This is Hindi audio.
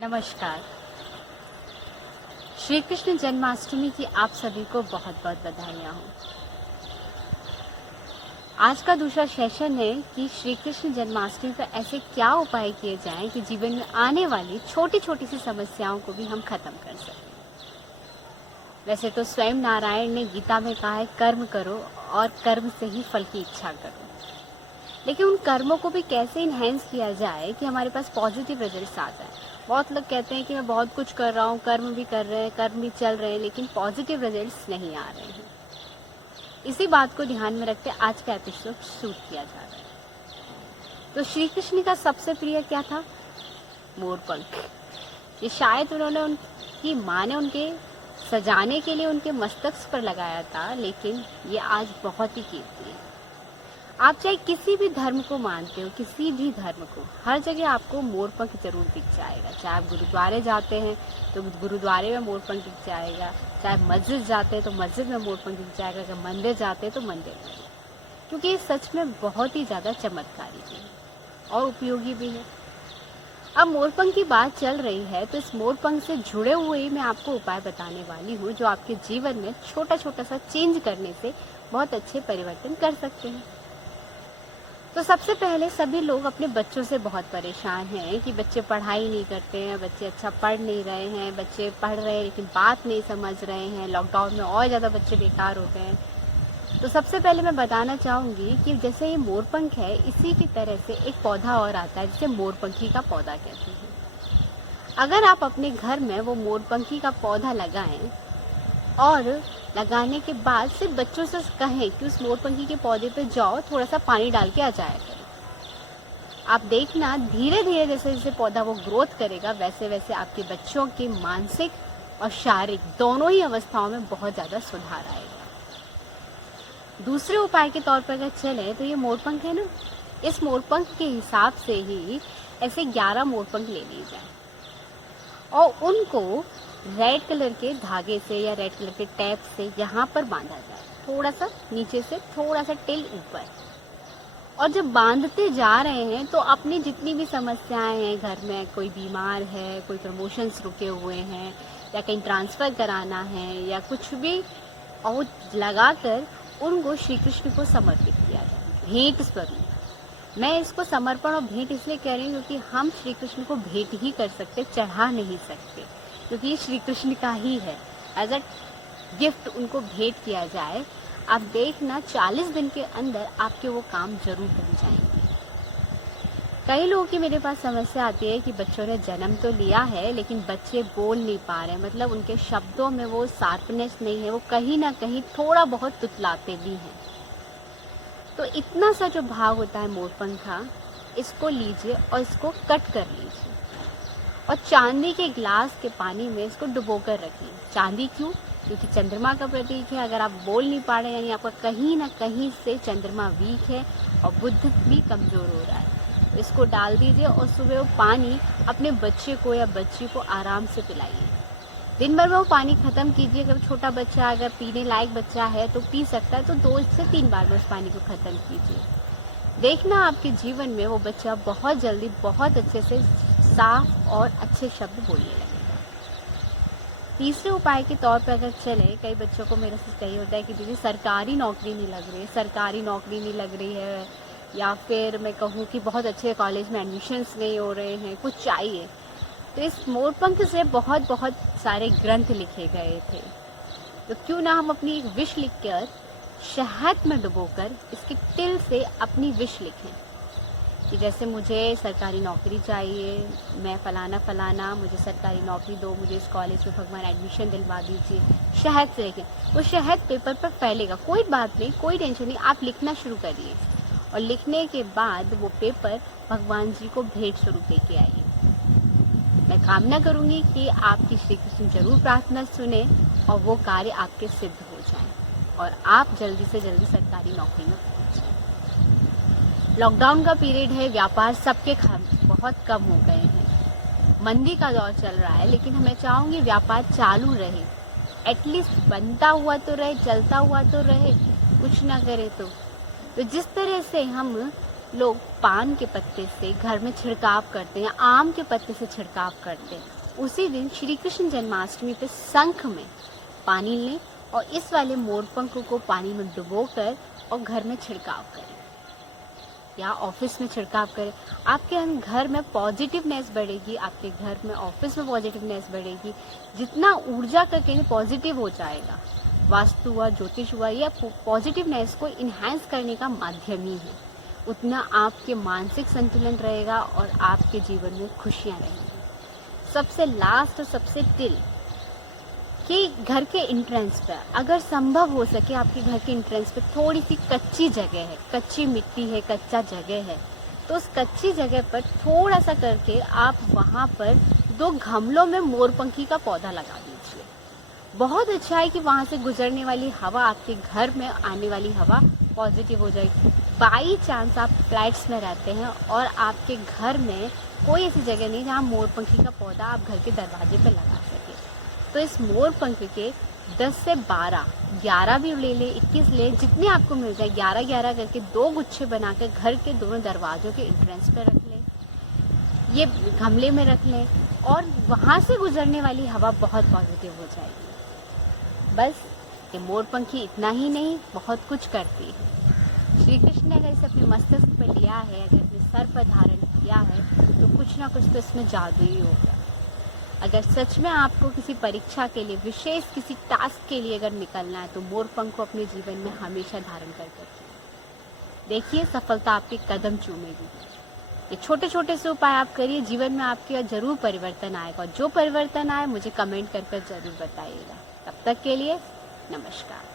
नमस्कार। श्री कृष्ण जन्माष्टमी की आप सभी को बहुत बहुत बधाइयाँ हो। आज का दूसरा सेशन है कि श्री कृष्ण जन्माष्टमी पर ऐसे क्या उपाय किए जाएं कि जीवन में आने वाली छोटी छोटी सी समस्याओं को भी हम खत्म कर सकें। वैसे तो स्वयं नारायण ने गीता में कहा है कर्म करो और कर्म से ही फल की इच्छा करो, लेकिन उन कर्मों को भी कैसे इन्हेंस किया जाए कि हमारे पास पॉजिटिव रिजल्ट्स आता है। बहुत लोग कहते हैं कि मैं बहुत कुछ कर रहा हूँ, कर्म भी कर रहे हैं, कर्म भी चल रहे हैं, लेकिन पॉजिटिव रिजल्ट्स नहीं आ रहे हैं। इसी बात को ध्यान में रखते आज का एपिसोड शूट किया जा रहा है। तो श्री कृष्ण का सबसे प्रिय क्या था? मोरपंख। ये शायद उन्होंने उनकी माँ ने उनके सजाने के लिए उनके मस्तक पर लगाया था, लेकिन ये आज बहुत ही कीमती है। आप चाहे किसी भी धर्म को मानते हो, किसी भी धर्म को, हर जगह आपको मोरपंख जरूर दिख जाएगा। चाहे आप गुरुद्वारे जाते हैं तो गुरुद्वारे में मोरपंख दिख जाएगा, चाहे मस्जिद जाते हैं तो मस्जिद में मोरपंख दिख जाएगा, अगर मंदिर जाते हैं तो मंदिर में, क्योंकि ये सच में बहुत ही ज़्यादा चमत्कारी भी है और उपयोगी भी है। अब मोरपंख की बात चल रही है तो इस मोरपंख से जुड़े हुए ही मैं आपको उपाय बताने वाली हूँ जो आपके जीवन में छोटा छोटा सा चेंज करने से बहुत अच्छे परिवर्तन कर सकते हैं। तो सबसे पहले सभी लोग अपने बच्चों से बहुत परेशान हैं कि बच्चे पढ़ाई नहीं करते हैं, बच्चे अच्छा पढ़ नहीं रहे हैं, बच्चे पढ़ रहे हैं लेकिन बात नहीं समझ रहे हैं, लॉकडाउन में और ज़्यादा बच्चे बेकार हो गए हैं। तो सबसे पहले मैं बताना चाहूँगी कि जैसे ये मोरपंख है, इसी की तरह से एक पौधा और आता है जिसे मोरपंखी का पौधा कहते हैं। अगर आप अपने घर में वो मोरपंखी का पौधा लगाएं और लगाने के बाद सिर्फ बच्चों से कहें कि उस मोरपंखी के पौधे पे जाओ, थोड़ा सा पानी डाल के आ जाया करो। आप देखना धीरे धीरे जैसे जैसे पौधा वो ग्रोथ करेगा, वैसे वैसे आपके बच्चों के मानसिक और शारीरिक दोनों ही अवस्थाओं में बहुत ज़्यादा सुधार आएगा। दूसरे उपाय के तौर पर अगर चले तो ये मोरपंख है ना, इस मोरपंख के हिसाब से ही ऐसे 11 मोरपंख ले लिए जाए और उनको रेड कलर के धागे से या रेड कलर के टैप से यहाँ पर बांधा जाए, थोड़ा सा नीचे से थोड़ा सा टिल ऊपर। और जब बांधते जा रहे हैं तो अपनी जितनी भी समस्याएं हैं, घर में कोई बीमार है, कोई प्रमोशंस रुके हुए हैं या कहीं ट्रांसफ़र कराना है या कुछ भी, और लगाकर उनको श्री कृष्ण को समर्पित किया जाए भेंट स्वरूप। मैं इसको समर्पण और भेंट इसलिए कह रही हूँ क्योंकि हम श्री कृष्ण को भेंट ही कर सकते, चढ़ा नहीं सकते, क्योंकि ये श्री कृष्ण का ही है। एज अ गिफ्ट उनको भेंट किया जाए। आप देखना 40 दिन के अंदर आपके वो काम जरूर बन जाएंगे। कई लोगों की मेरे पास समस्या आती है कि बच्चों ने जन्म तो लिया है लेकिन बच्चे बोल नहीं पा रहे, मतलब उनके शब्दों में वो शार्पनेस नहीं है, वो कहीं ना कहीं थोड़ा बहुत तुतलाते भी हैं। तो इतना सा जो भाग होता है मोरपंख का, इसको लीजिए और इसको कट कर लीजिए और चांदी के ग्लास के पानी में इसको डुबो कर रखिए। चांदी क्यों? क्योंकि चंद्रमा का प्रतीक है। अगर आप बोल नहीं पा रहे यानी आपका कहीं ना कहीं से चंद्रमा वीक है और बुध भी कमजोर हो रहा है, इसको डाल दीजिए और सुबह वो पानी अपने बच्चे को या बच्ची को आराम से पिलाइए। दिन भर में वो पानी खत्म कीजिए। अगर छोटा बच्चा, अगर पीने लायक बच्चा है तो पी सकता है, तो 2 से 3 बार में उस पानी को खत्म कीजिए। देखना आपके जीवन में वो बच्चा बहुत जल्दी बहुत अच्छे से साफ और अच्छे शब्द बोलने लगेगा। तीसरे उपाय के तौर पर अगर चले, कई बच्चों को मेरे से यही होता है कि दीदी सरकारी नौकरी नहीं लग रही है, सरकारी नौकरी नहीं लग रही है, या फिर मैं कहूँ कि बहुत अच्छे कॉलेज में एडमिशन्स नहीं हो रहे हैं, कुछ चाहिए। तो इस मोरपंख से बहुत बहुत सारे ग्रंथ लिखे गए थे, तो क्यों ना हम अपनी एक विश लिखकर शहद में डुबोकर इसके तिल से अपनी विश लिखें कि जैसे मुझे सरकारी नौकरी चाहिए, मैं फलाना फलाना, मुझे सरकारी नौकरी दो, मुझे इस कॉलेज में भगवान एडमिशन दिलवा दीजिए। शहद से लिखें, वो शहद पेपर पर फैलेगा, कोई बात नहीं, कोई टेंशन नहीं, आप लिखना शुरू करिए और लिखने के बाद वो पेपर भगवान जी को भेंट स्वरूप लेके आइए। मैं कामना करूंगी कि आपकी श्री कृष्ण जरूर प्रार्थना सुने और वो कार्य आपके सिद्ध हो जाए और आप जल्दी से जल्दी सरकारी नौकरी में पहुंच जाए। लॉकडाउन का पीरियड है, व्यापार सबके बहुत कम हो गए हैं, मंदी का दौर चल रहा है, लेकिन मैं चाहूंगी व्यापार चालू रहे, एटलीस्ट बनता हुआ तो रहे, चलता हुआ तो रहे, कुछ ना करे तो जिस तरह से हम लोग पान के पत्ते से घर में छिड़काव करते हैं, आम के पत्ते से छिड़काव करते हैं। उसी दिन श्री कृष्ण जन्माष्टमी पे शंख में पानी लें और इस वाले मोरपंख को पानी में डुबोकर और घर में छिड़काव करें या ऑफिस में छिड़काव करें। आपके घर में पॉजिटिवनेस बढ़ेगी, आपके घर में ऑफिस में पॉजिटिवनेस बढ़ेगी। जितना ऊर्जा का केंद्र पॉजिटिव हो जाएगा, वास्तु हुआ, ज्योतिष हुआ, या पॉजिटिवनेस को इन्हांस करने का माध्यम ही है, उतना आपके मानसिक संतुलन रहेगा और आपके जीवन में खुशियाँ रहेंगी। सबसे लास्ट और सबसे टिल कि घर के एंट्रेंस पर अगर संभव हो सके, आपके घर के एंट्रेंस पे थोड़ी सी कच्ची जगह है, कच्ची मिट्टी है, कच्चा जगह है, तो उस कच्ची जगह पर थोड़ा सा करके आप वहाँ पर 2 गमलों में मोरपंखी का पौधा लगा दीजिए। बहुत अच्छा है कि वहाँ से गुजरने वाली हवा, आपके घर में आने वाली हवा पॉजिटिव हो जाएगी। बाई चांस आप फ्लैट्स में रहते हैं और आपके घर में कोई ऐसी जगह नहीं जहाँ मोरपंखी का पौधा आप घर के दरवाजे पर लगा सके, तो इस मोरपंख के 10 से 12, 11 भी ले लें, 21 ले, जितने आपको मिल जाए, 11-11 करके 2 गुच्छे बनाकर घर के दोनों दरवाजों के एंट्रेंस पे रख लें, ये गमले में रख लें और वहाँ से गुजरने वाली हवा बहुत पॉजिटिव हो जाएगी। बस ये मोरपंखी इतना ही नहीं, बहुत कुछ करती है। श्री कृष्ण ने अगर इसे अपने मस्तिष्क पर लिया है, अगर अपने सर पर धारण किया है, तो कुछ ना कुछ तो इसमें जादू ही होगा। अगर सच में आपको किसी परीक्षा के लिए, विशेष किसी टास्क के लिए अगर निकलना है, तो मोरपंख को अपने जीवन में हमेशा धारण कर रखिए। देखिए, सफलता आपके कदम चूमेगी। ये छोटे छोटे से उपाय आप करिए, जीवन में आपके जरूर परिवर्तन आएगा। और जो परिवर्तन आए मुझे कमेंट कर जरूर बताइएगा। तब तक के लिए नमस्कार।